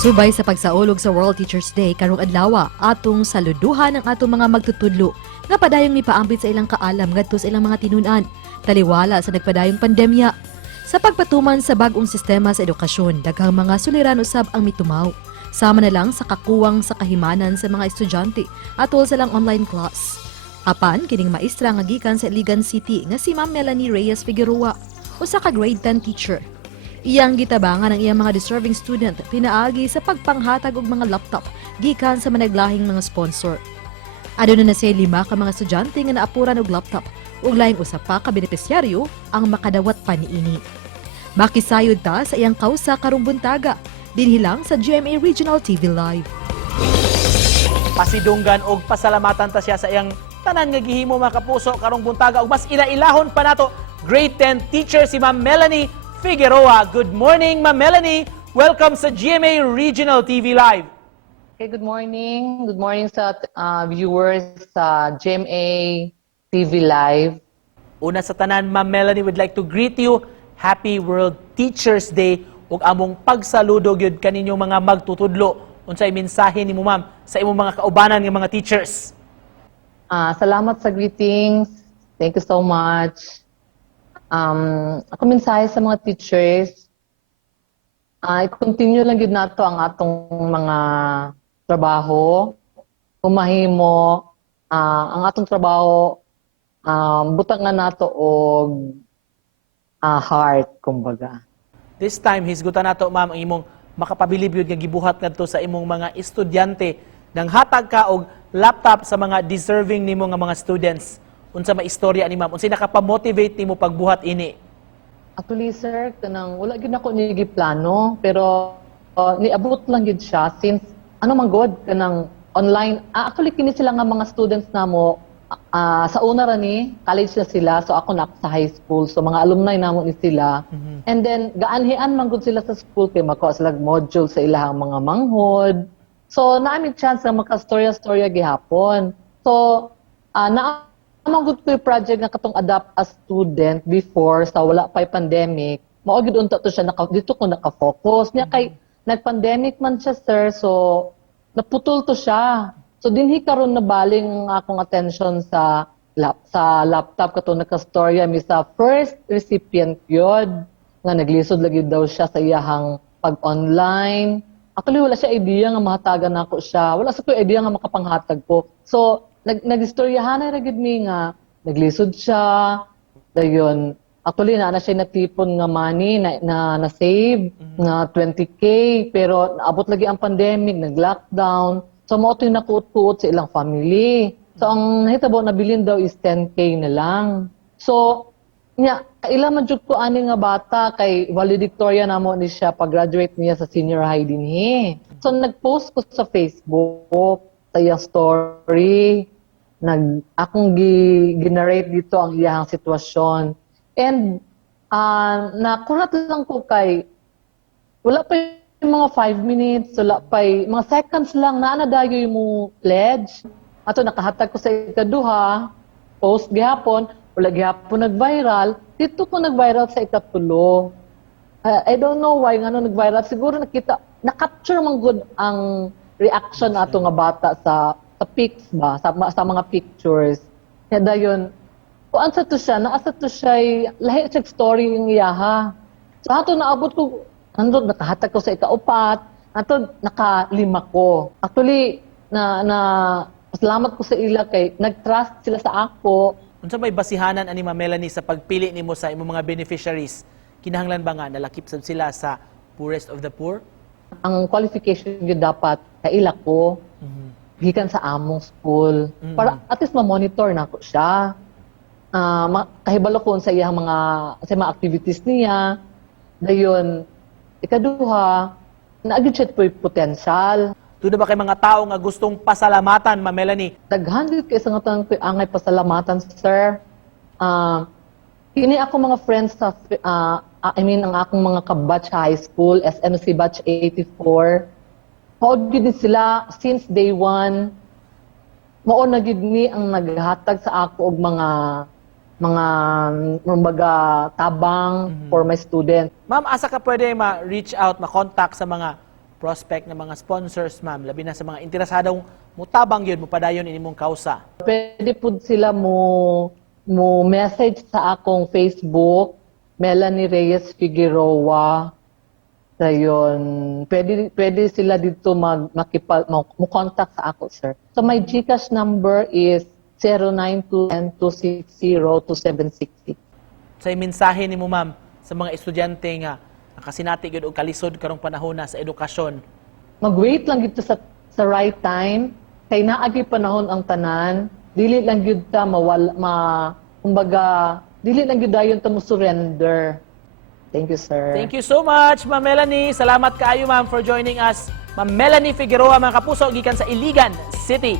Subay sa pagsaulog sa World Teachers Day karong adlaw, atong saluduhan ang atong mga magtutudlo nga padayong mipaambit sa ilang kaalam ngadto sa ilang mga tinunan taliwala sa nagpadayong pandemya. Sa pagpatuman sa bag-ong sistema sa edukasyon, daghang mga suliran usab ang mitumaw. Sama na lang sa kakuwang sa kahimanan sa mga estudyante atol sa lang online class. Apan kining maestra nga gikan sa Iligan City nga si Ma'am Melanie Reyes Figueroa, usa ka grade 10 teacher. Iyang gitabangan ang iyang mga deserving student pinaagi sa pagpanghatag og mga laptop gikan sa managlahing mga sponsor. Aduna na siya 5 ka mga estudyante nga naapuran og laptop ug laing usa pa ka benepisyaryo ang makadawat pa niini. Makisayod ta sa iyang kausa karong buntaga dinhi lang sa GMA Regional TV Live. Pasidunggan og pasalamatan ta siya sa iyang tanan nga gihimo mga kapuso karong buntaga ug mas ilailahon pa nato grade 10 teacher si Ma'am Melanie Figueroa. Good morning, Ma'am Melanie. Welcome sa GMA Regional TV Live. Okay, good morning. Good morning sa viewers sa GMA TV Live. Una sa tanan, Ma'am Melanie would like to greet you. Happy World Teachers Day ug among pagsaludo gyud kaninyong mga magtutudlo. Unsay mensahe nimo, Ma'am, sa imong mga kaubanan nga mga teachers? Salamat sa greetings. Thank you so much. Ako mensahe sa mga teachers, i-continue lang yun nato ang atong mga trabaho. Kumahimo, ang atong trabaho, butang nga nato og heart, kumbaga. This time, hisgutan nato, Ma'am, ang imong makapabilib yun nga gibuhat ngadto sa imong mga estudyante nang hatag ka og laptop sa mga deserving nimo nga mga students. Unsa may istorya ni Ma'am? Unsay nakapamotivate nimo pagbuhat ini? Actually, sir, kanang wala gyud ako ni plano, pero niabot lang gyud siya since ano man god kanang online. Actually kini sila nga mga students namo sa una ra ni college na sila, so ako na sa high school, so mga alumni namo ni sila. And then gaanhian man gud sila sa school kay makuha sila module sa ilahang mga manghod. So naamig chance nga maka-storya-storya gihapon. So namanggut ko yung project na katong adapt as student before sa wala pa'y pandemic. Maugid unta to siya, dito ko nakafocus. Niya kay nag-pandemic man siya, sir, so naputol to siya. So dinhi karon na baling ang akong attention sa laptop katong nakastorya mi sa first recipient yun. Nga naglisod lagi daw siya sa iyahang pag-online. Actually wala siya idea nga mahatagan nako siya. Wala sa ko idea nga makapanghatag ko. So nag-istoryahan na ragid mi nga naglisod siya dayon actually na siya natipon nga money na save nga 20k pero naabot lagi ang pandemic, nag-lockdown, so mao toy nakuot-kuot sa ilang family, so ang nahitabo na bilin daw is 10k na lang. So nya kaila man jud ko ani nga bata kay valedictorian namo ni siya pag-graduate niya sa senior high dinhi. So nag-post ko sa Facebook sa iyang story, akong generate dito ang iyang sitwasyon. And nakurat lang ko kay, wala pa yung mga 5 minutes, wala pa mga seconds lang, naanadayo yung mo pledge. Ato nakahatag ko sa ikaduha, post gihapon, wala gihapon nag-viral, dito ko nag-viral sa ikatulo. I don't know why nga nag-viral, siguro na-capture man good ang reaction ato nga bata sa pics ba, sa mga pictures. Kaya dayon, kung ansa to siya, naasa to siya, lahi siya story yung iyaha. So ato naabot ko, nakahatag ko sa ikaupat, ato nakalima ko. Actually, salamat ko sa ila kay nag-trust sila sa ako. Unsa may basihanan ani Ma'am Melanie sa pagpili nimo sa imong mga beneficiaries? Kinahanglan ba nga nalakip sad sila sa poorest of the poor? Ang qualification yun dapat kaila ko, gikan sa among school. Para at least ma-monitor na ko siya. Kahibalo ko sa iyang mga activities niya. Dayon, ikaduha, naagid siya po yung potential. Doon ba kay mga tao nga gustong pasalamatan, Ma'am Melanie? Nag-handle kayo sa nga ko angay pasalamatan, sir. Kini ako mga friends sa ang akong mga kabatch high school, SMC batch 84. Maod gid sila since day one. Mao na gid ni ang naghatag sa ako og mga tabang for my students. Ma'am, asa ka pwede ma-reach out, ma-contact sa mga prospect ng mga sponsors, ma'am, labi na sa mga interesadong mutabang yun, mupadayon inimong kausa? Pwede po sila mo message sa akong Facebook, Melanie Reyes Figueroa. Sayon, pwede sila dito mo-contact sa ako, sir. So my GCash number is 0922602766. Sa mensahe nimo, ma'am, sa mga estudyante nga nakasinati gyud og kalisod karong panahon na sa edukasyon. Mag-wait lang gito sa right time, kay naagi panahon ang tanan, dili lang gyud ta kumbaga, dili lang gyud dayon ta mo surrender. Thank you, sir. Thank you so much, Ma'am Melanie. Salamat kaayo, ma'am, for joining us. Ma'am Melanie Figueroa, mga kapuso, gikan sa Iligan City.